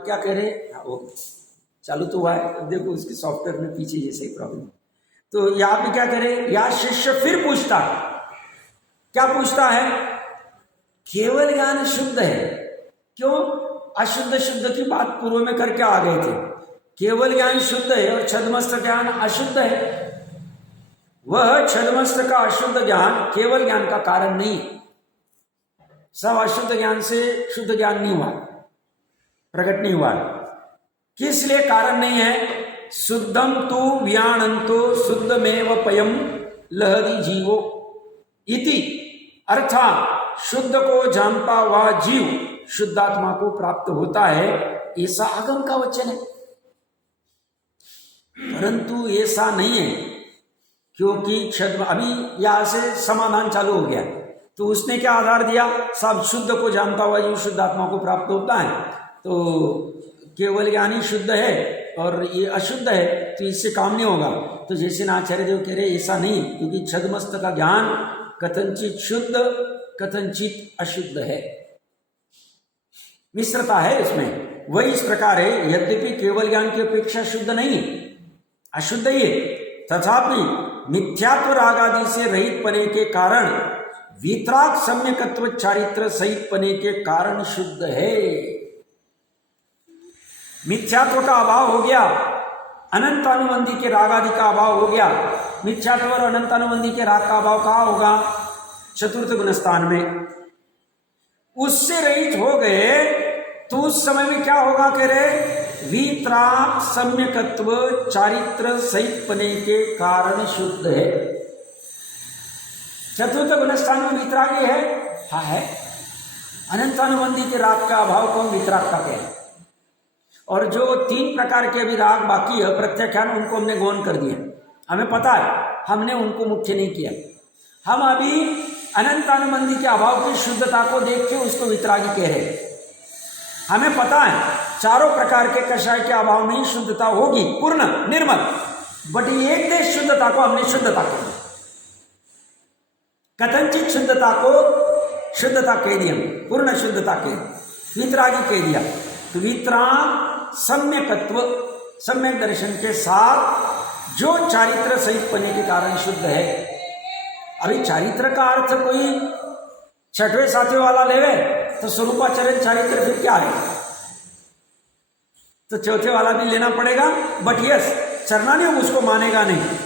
क्या कह रहे हैं, वो चालू तो हुआ है, देखो उसके सॉफ्टवेयर में पीछे ये सही प्रॉब्लम। तो यहाँ पे क्या करे, या शिष्य फिर पूछता, क्या पूछता है, केवल ज्ञान शुद्ध है, क्यों, अशुद्ध शुद्ध की बात पूर्व में करके आ गए थे। केवल ज्ञान शुद्ध है और छद्मस्त ज्ञान अशुद्ध है। वह छद्मस्त का अशुद्ध ज्ञान केवल ज्ञान का कारण नहीं है। सब अशुद्ध ज्ञान से शुद्ध ज्ञान नहीं हुआ, प्रकट नहीं हुआ। किस लिए कारण नहीं है, शुद्धम तु व्याणंतो शुद्धमेव पयम लहरी जीवो इति, अर्थात शुद्ध को जानता हुआ जीव शुद्धात्मा को प्राप्त होता है, ऐसा आगम का वचन है। परंतु ऐसा नहीं है, क्योंकि छद्म, अभी यहां से समाधान चालू हो गया। तो उसने क्या आधार दिया, सब शुद्ध को जानता हुआ जीव शुद्धात्मा को प्राप्त होता है, तो केवल ज्ञानी शुद्ध है और ये अशुद्ध है, तो इससे काम नहीं होगा। तो जैसे आचार्य देव कह रहे ऐसा नहीं, क्योंकि छद्मस्त का ज्ञान कथनचित शुद्ध कथनचित अशुद्ध है, मिश्रता है इसमें। वही इस प्रकार है, यद्यपि केवल ज्ञान की अपेक्षा शुद्ध नहीं है, अशुद्ध ही है, तथापि मिथ्यात्व राग आदि से रहित पने के कारण वितराग सम्यकत्व चारित्र सहित पने के कारण शुद्ध है। मिथ्यात्व का अभाव हो गया, अनंतानुबंधी के राग आदि का अभाव हो गया। मिथ्यात्व और अनंतानुबंधी के राग का अभाव कहाँ होगा, चतुर्थ गुणस्थान में। उससे रहित हो गए तो उस समय में क्या होगा, कह रहे वितराग सम्यकत्व चारित्र सहित पने के कारण शुद्ध है। चतुर्थ गुणस्थान में वितरागी है, हाँ है। अनंतानुबंधी के राग का अभाव कौन वितराग का कहे। और जो तीन प्रकार के अभी राग बाकी है प्रत्याख्यान, उनको हमने गौण कर दिया, हमें पता है, हमने उनको मुख्य नहीं किया। हम अभी अनंतानुबंधी के अभाव की शुद्धता को देख के उसको वितरागी कह रहे हैं। हमें पता है चारों प्रकार के कषाय के अभाव में ही शुद्धता होगी, पूर्ण निर्मल, बट एक देश शुद्धता को हमने शुद्धता कह दी, कथनचित शुद्धता को शुद्धता कह दी, हम पूर्ण शुद्धता कह वितरागी कह दिया। तो वितराग सम्यकत्व, सम्यक दर्शन के साथ जो चारित्र सहित पने के कारण शुद्ध है। अभी चारित्र का अर्थ कोई छठवें सातवें वाला लेवे तो स्वरूपाचरण चारित्र फिर क्या है, तो चौथे वाला भी लेना पड़ेगा, बट यस चरणानी उसको मानेगा नहीं।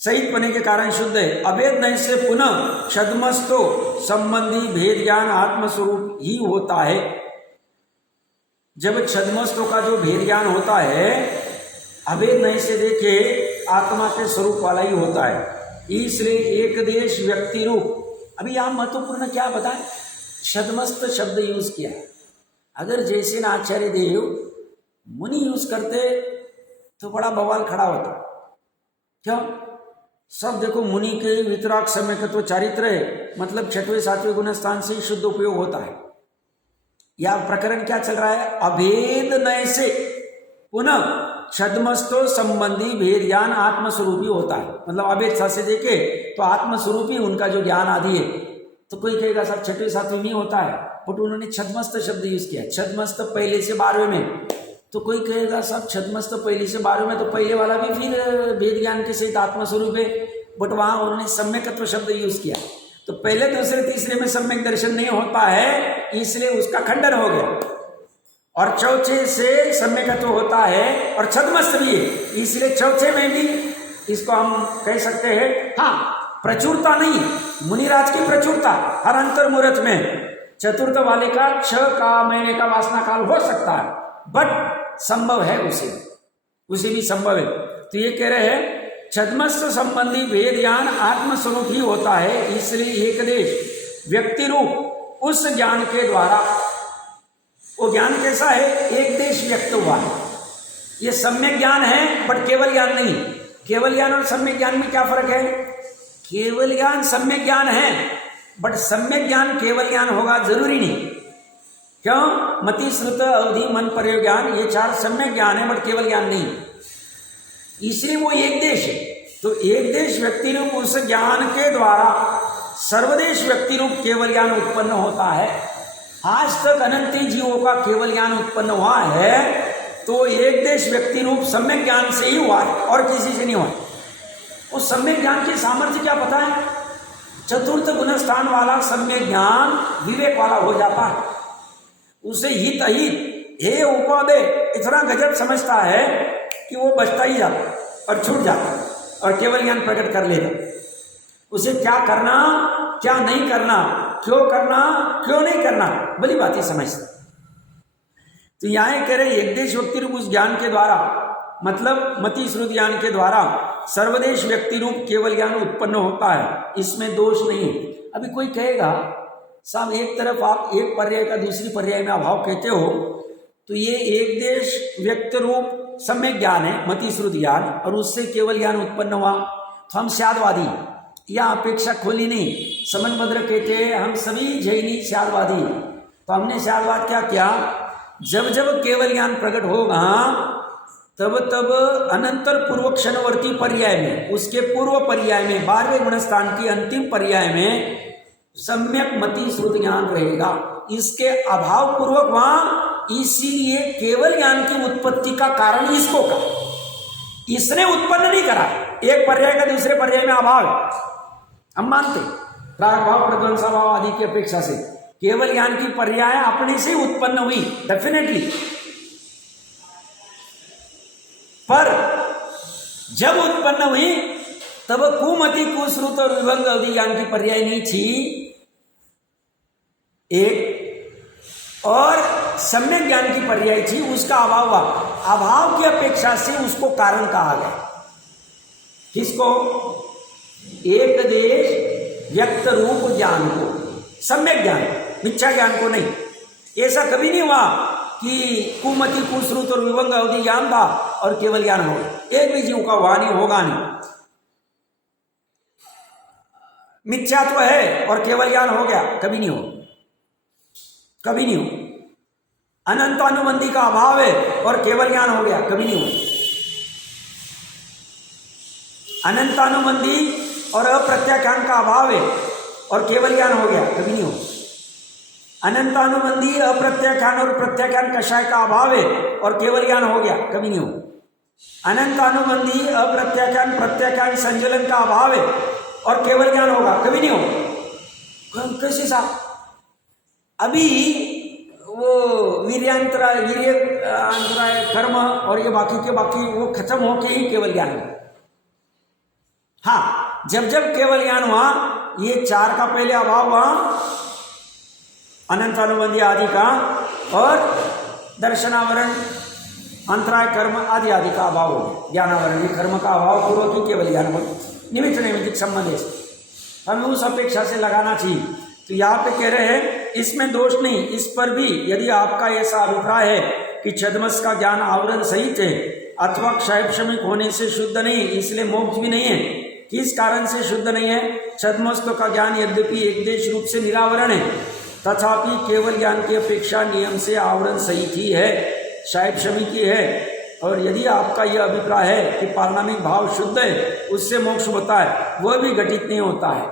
सहित पने के कारण शुद्ध है। अभेद नहीं से पुनः छद्मस्तो संबंधी भेद ज्ञान आत्मस्वरूप ही होता है। जब छद्मस्तों का जो भेद ज्ञान होता है, अभेद नहीं से देखे आत्मा के स्वरूप वाला ही होता है। इसलिए एक देश व्यक्ति रूप, अभी यहां महत्वपूर्ण क्या बताएं, छद्मस्त शब्द यूज किया। अगर जैसे आचार्य देव मुनि यूज करते तो बड़ा बवाल खड़ा होता। क्यों, सब देखो मुनि के वितराग सम्यकत्व चारित्र है, मतलब छठवें सातवें गुण स्थान से ही शुद्ध उपयोग होता है। या प्रकरण क्या चल रहा है, अभेद नय से पुनः छद्मस्तो संबंधी भेद ज्ञान आत्मस्वरूपी होता है। मतलब अभेद से देखे तो आत्मस्वरूपी उनका जो ज्ञान आदि है। तो कोई कहेगा सब छठवें सातवें नहीं होता है, बट उन्होंने छद्मस्त शब्द यूज किया, छद्मस्त पहले से 12वें में। तो कोई कहेगा सब छद्मस्त पहले से 12वें में, तो पहले वाला भी फिर भेद ज्ञान के सहित आत्मस्वरूप है, बट वहां उन्होंने सम्यकत्व शब्द यूज किया। तो पहले दूसरे तीसरे में सम्यक दर्शन नहीं होता है, इसलिए उसका खंडन हो गया। और चौथे से सम्यकत्व होता है और छद्मस्त भी है, इसलिए चौथे में भी इसको हम कह सकते हैं। हाँ, प्रचुरता नहीं, मुनिराज की प्रचुरता हर अंतर्मुहूर्त में। चतुर्थ वाले का 6 महीने का वासना काल हो सकता है, बट संभव है, उसे भी संभव है। तो ये कह रहे हैं छद्मस्त संबंधी भेद ज्ञान आत्मस्वरूप ही होता है, इसलिए एक देश व्यक्ति रूप उस ज्ञान के द्वारा, वो ज्ञान कैसा है, एक देश व्यक्त हुआ है। ये सम्यक ज्ञान है बट केवल ज्ञान नहीं। केवल ज्ञान और सम्यक ज्ञान में क्या फर्क है, केवल ज्ञान सम्यक ज्ञान है, बट सम्यक ज्ञान केवल ज्ञान होगा जरूरी नहीं। क्यों, मति श्रुत अवधि मन पर्यो ज्ञान, ये 4 सम्यक ज्ञान है बट केवल ज्ञान नहीं, इसलिए वो एक देश है। तो एक देश व्यक्ति रूप उस ज्ञान के द्वारा सर्वदेश व्यक्ति रूप केवल ज्ञान उत्पन्न होता है। आज तक अनंत जीवों का केवल ज्ञान उत्पन्न हुआ है तो एक देश व्यक्ति रूप सम्यक ज्ञान से ही हुआ है और किसी से नहीं हुआ। उस सम्यक ज्ञान की सामर्थ्य क्या पता है? चतुर्थ गुणस्थान वाला सम्यक ज्ञान विवेक वाला हो जाता है। उसे हित अहित हे उपादे इतना गजब समझता है कि वो बचता ही जाता और छूट जाता और केवल ज्ञान प्रकट कर लेता। उसे क्या करना क्या नहीं करना, क्यों करना क्यों नहीं करना, बड़ी बातें समझता। तो यहाँ कह रहे एक देश व्यक्ति रूप उस ज्ञान के द्वारा, मतलब मति श्रुत ज्ञान के द्वारा सर्वदेश व्यक्ति रूप केवल ज्ञान उत्पन्न होता है, इसमें दोष नहीं है। अभी कोई कहेगा साहब एक तरफ आप एक पर्याय का दूसरी पर्याय में अभाव कहते हो, तो ये एक देश व्यक्त रूप सम्यक ज्ञान है मति श्रुत ज्ञान और उससे केवल ज्ञान उत्पन्न हुआ, तो हम स्यादवादी या अपेक्षा खोली नहीं। समझ भद्र कहते हैं हम सभी जैनी स्यादवादी। तो हमने स्यादवाद क्या किया, जब जब केवल ज्ञान प्रकट होगा तब तब अनंतर पूर्व क्षणवर्ती पर्याय में, उसके पूर्व पर्याय में 12वें गुणस्थान की अंतिम पर्याय में सम्यक मति श्रुत ज्ञान रहेगा। इसके अभाव पूर्वक वहां, इसीलिए केवल ज्ञान की उत्पत्ति का कारण इसको का, इसने उत्पन्न नहीं करा। एक पर्याय का दूसरे पर्याय में अभाव है, हम मानते प्राग भाव प्रध्वंसा भाव आदि की अपेक्षा से केवल ज्ञान की पर्याय अपने से उत्पन्न हुई डेफिनेटली, पर जब उत्पन्न हुई तब कुमति कुश्रुत और विभंग अवधि ज्ञान की पर्याय नहीं थी एक, और सम्यक ज्ञान की पर्याय थी, उसका अभाव हुआ। अभाव की अपेक्षा से उसको कारण कहा गया। किसको? एक देश व्यक्त रूप ज्ञान को, सम्यक ज्ञान, मिथ्या ज्ञान को नहीं। ऐसा कभी नहीं हुआ कि कुमति कुश्रुत और विभंग अवधि ज्ञान था और केवल ज्ञान हो गया। एक भी जीव का हुआ नहीं, होगा नहीं। मिथ्यात्व है और केवल ज्ञान हो गया, कभी नहीं हो, कभी नहीं हो। अनंत अनुबंधी का अभाव है और केवल ज्ञान हो गया, कभी नहीं हो। अनंत अनुबंधी और अप्रत्याख्यान का अभाव है और केवल ज्ञान हो गया, कभी नहीं हो। अनंत अनुबंधी अप्रत्याख्यान और प्रत्याख्यान कषाय का अभाव है और केवल ज्ञान हो गया, कभी नहीं हो। अनंत अनुबंधी अप्रत्याख्यान प्रत्याख्यान संचलन का अभाव है और केवल ज्ञान होगा, कभी नहीं हो। कैसे साहब? अभी वो वीर्यांतराय कर्म और ये बाकी के बाकी वो खत्म होके ही केवल ज्ञान हुआ। हाँ, जब जब केवल ज्ञान हुआ, ये चार का पहले अभाव हुआ, अनंत अनुबंधी आदि का, और दर्शनावरण अंतराय कर्म आदि आदि का अभाव हो। ज्ञानावरण कर्म का अभाव पूर्वक ही केवल ज्ञान हो, निमित्त नैमित्तिक संबंध है, हमें उस अपेक्षा से लगाना चाहिए। तो यहाँ पे कह रहे हैं इसमें दोष नहीं। इस पर भी यदि आपका ऐसा अभिप्राय है कि छद्मस का ज्ञान आवरण सहित है अथवा क्षयक्षमिक होने से शुद्ध नहीं, इसलिए मोक्ष भी नहीं है। किस कारण से शुद्ध नहीं है? छद्मस्तु का ज्ञान यद्यपि एक देश रूप से निरावरण है, तथापि केवल ज्ञान की अपेक्षा नियम से आवरण सहित ही है, क्षयक्षमिक ही है। और यदि आपका यह अभिप्राय है कि पारमाणिक भाव शुद्ध है, उससे मोक्ष होता है, वह भी घटित नहीं होता है।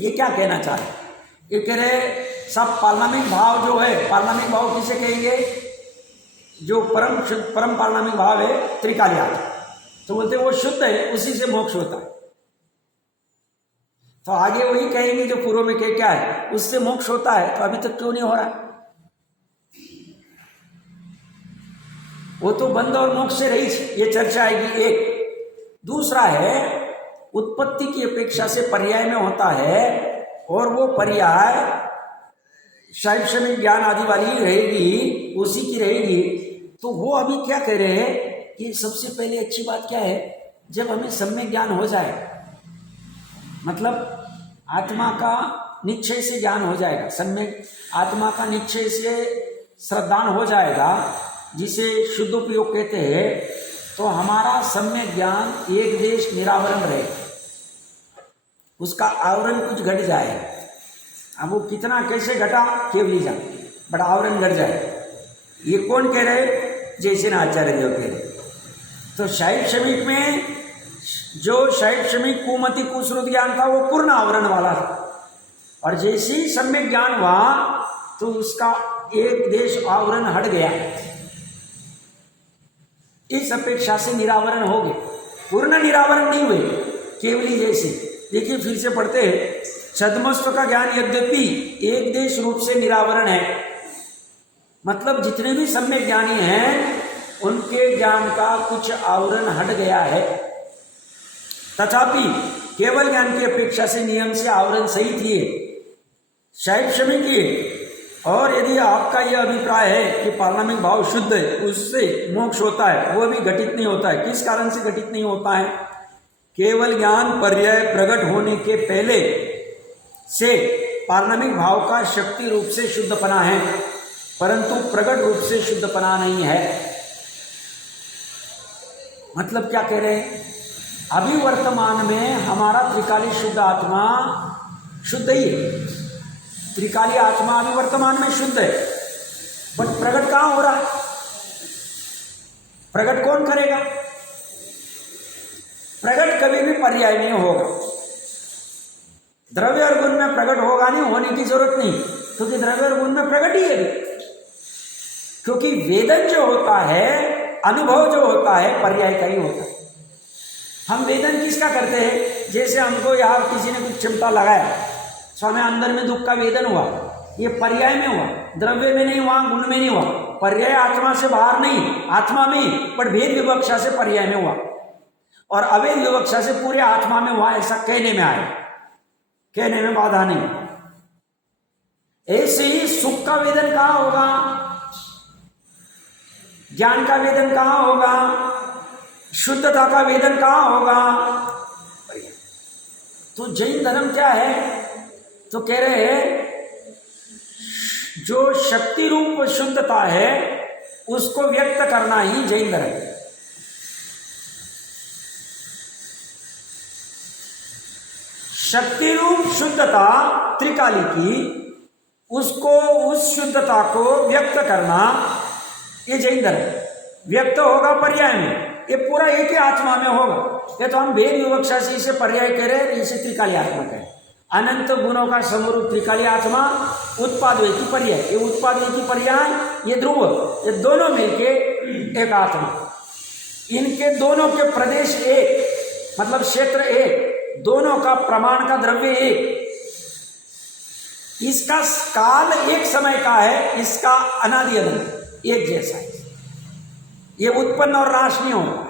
ये क्या कहना चाह रहे? ये कह रहे सब पारमाणिक भाव जो है, पारमाणिक भाव किसे कहेंगे? जो परम पारमाणिक भाव है त्रिकालिया, तो बोलते वो शुद्ध है, उसी से मोक्ष होता है। तो आगे वही कहेंगे जो पूर्व में क्या है, उससे मोक्ष होता है। तो अभी तक क्यों नहीं हो रहा है? वो तो बंध और मोक्ष से रही, ये चर्चा आएगी। एक दूसरा है उत्पत्ति की अपेक्षा से पर्याय में होता है, और वो पर्याय शैक्षणिक ज्ञान आदि वाली रहेगी, उसी की रहेगी। तो वो अभी क्या कह रहे हैं कि सबसे पहले अच्छी बात क्या है, जब हमें सम्यक ज्ञान हो जाए, मतलब आत्मा का निश्चय से ज्ञान हो जाएगा, सम्यक आत्मा का निश्चय से श्रद्धान हो जाएगा, जिसे शुद्धोपयोग कहते हैं, तो हमारा सम्यक ज्ञान एक देश निरावरण रहेगा, उसका आवरण कुछ घट जाए। अब वो कितना कैसे घटा केवली जान, बट आवरण घट जाए। ये कौन कह रहे? जैसे ना आचार्य देव कह रहे। तो शैक्षणिक में जो शैक्षणिक कुमति कुश्रुत ज्ञान था वो पूर्ण आवरण वाला था, और जैसे ही सम्यक ज्ञान हुआ तो उसका एक देश आवरण हट गया, इस अपेक्षा से निरावरण हो गए। पूर्ण निरावरण नहीं हुए, केवली जैसे। देखिए फिर से पढ़ते हैं, छद्मस्व का ज्ञान यद्यपि एक देश रूप से निरावरण है, मतलब जितने भी सम्यक ज्ञानी हैं उनके ज्ञान का कुछ आवरण हट गया है, तथापि केवल ज्ञान की अपेक्षा से नियम से आवरण सही थी, शायद क्षमा किए। और यदि आपका यह अभिप्राय है कि पारमार्थिक भाव शुद्ध है, उससे मोक्ष होता है, वह भी घटित नहीं होता है। किस कारण से घटित नहीं होता है? केवल ज्ञान पर्याय प्रकट होने के पहले से पारमार्थिक भाव का शक्ति रूप से शुद्धपना है, परंतु प्रकट रूप से शुद्धपना नहीं है। मतलब क्या कह रहे हैं? अभी वर्तमान में हमारा त्रिकाली शुद्ध आत्मा शुद्ध ही है, त्रिकाली आत्मा अभी वर्तमान में शुद्ध है, बट प्रकट कहां हो रहा है? प्रकट कौन करेगा? प्रकट कभी भी पर्याय में होगा, द्रव्य और गुण में प्रकट होगा नहीं, होने की जरूरत नहीं, क्योंकि द्रव्य और गुण में प्रकट ही है। क्योंकि वेदन जो होता है, अनुभव जो होता है, पर्याय का ही होता है। हम वेदन किसका करते हैं? जैसे हमको यहाँ किसी ने कुछ चिमटा लगाया, सो हमें अंदर में दुख का वेदन हुआ, ये पर्याय में हुआ, द्रव्य में नहीं हुआ, गुण में नहीं हुआ। पर्याय आत्मा से बाहर नहीं, आत्मा में ही, पर भेद विवक्षा से पर्याय में हुआ, और अवेद विवक्षा से पूरे आत्मा में हुआ, ऐसा कहने में आया, कहने में बाधा नहीं। ऐसे ही सुख का वेदन कहां होगा? ज्ञान का वेदन कहां होगा? शुद्धता का वेदन कहां होगा? तो जैन धर्म क्या है? तो कह रहे हैं जो शक्ति रूप शुद्धता है उसको व्यक्त करना ही जैन धर्म है। शक्ति रूप शुद्धता त्रिकाली की, उसको, उस शुद्धता को व्यक्त करना ये जैन धर्म है। व्यक्त होगा पर्याय में, ये पूरा एक ही आत्मा में होगा। ये तो हम भेद विवक्षा से इसे पर्याय कह रहे हैं, इसे त्रिकाली आत्मा कहें। अनंत गुणों का समरूप त्रिकाली आत्मा, उत्पाद वे की पर्याय, ये उत्पाद वे की पर्याय, ये ध्रुव, ये दोनों मिलके एक आत्मा। इनके दोनों के प्रदेश एक, मतलब क्षेत्र एक, दोनों का प्रमाण का द्रव्य एक, इसका काल एक समय का है, इसका अनादि अनंत एक जैसा है, ये उत्पन्न और नाश नहीं होगा।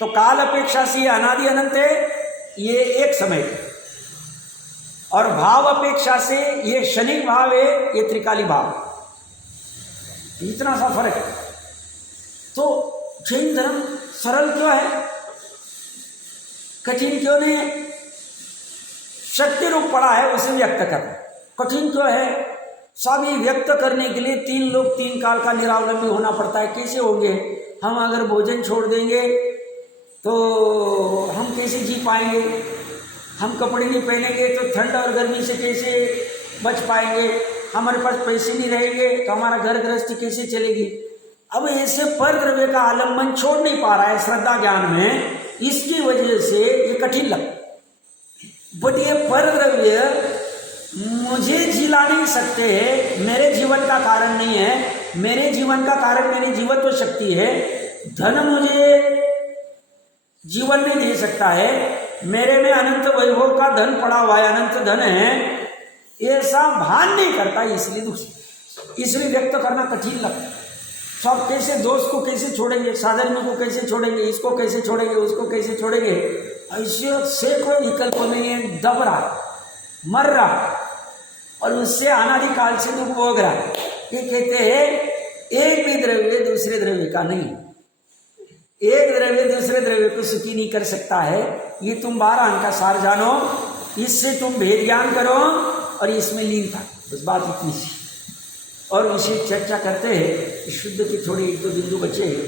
तो काल अपेक्षा से ये अनादि अनंत है, ये एक समय है, और भाव अपेक्षा से ये क्षणिक भाव है, ये त्रिकाली भाव, इतना सा फर्क है। तो जैन धर्म सरल क्यों है, कठिन क्यों नहीं है? शक्ति रूप पड़ा है, उसे व्यक्त करना कठिन क्यों है? सभी व्यक्त करने के लिए तीन लोग तीन काल का निरावलंबी होना पड़ता है। कैसे होंगे? हम अगर भोजन छोड़ देंगे तो हम कैसे जी पाएंगे? हम कपड़े नहीं पहनेंगे तो ठंड और गर्मी से कैसे बच पाएंगे? हमारे पास पैसे नहीं रहेंगे तो हमारा घर गृहस्थी कैसे चलेगी? अब ऐसे पर द्रव्य का आलम्बन छोड़ नहीं पा रहा है श्रद्धा ज्ञान में, इसकी वजह से ये कठिन लगता। बट ये पर द्रव्य मुझे जिला नहीं सकते हैं, मेरे जीवन का कारण नहीं है, मेरे जीवन का कारण मेरी जीवत्व शक्ति है। धन मुझे जीवन नहीं दे सकता है, मेरे में अनंत वैभव का धन पड़ा हुआ है, अनंत धन है, ऐसा भान नहीं करता, इसलिए व्यक्त करना कठिन लगता। सब कैसे दोस्त को कैसे छोड़ेंगे, साधन को कैसे छोड़ेंगे, इसको कैसे छोड़ेंगे, उसको कैसे छोड़ेंगे, ऐसे से कोई विकल्प नहीं है। दब रहा, मर रहा, और उससे अनादि काल से दुख भोग रहा है। ये कहते हैं एक भी द्रव्य दूसरे द्रव्य का नहीं, एक द्रव्य दूसरे द्रव्य को सुखी नहीं कर सकता है। ये तुम 12 अंक का सार जानो, इससे तुम भेद ज्ञान करो और इसमें लीन था, बस बात इतनी सी। और उसी चर्चा करते हैं, शुद्ध की थोड़ी एक दो बिंदु बचे हैं।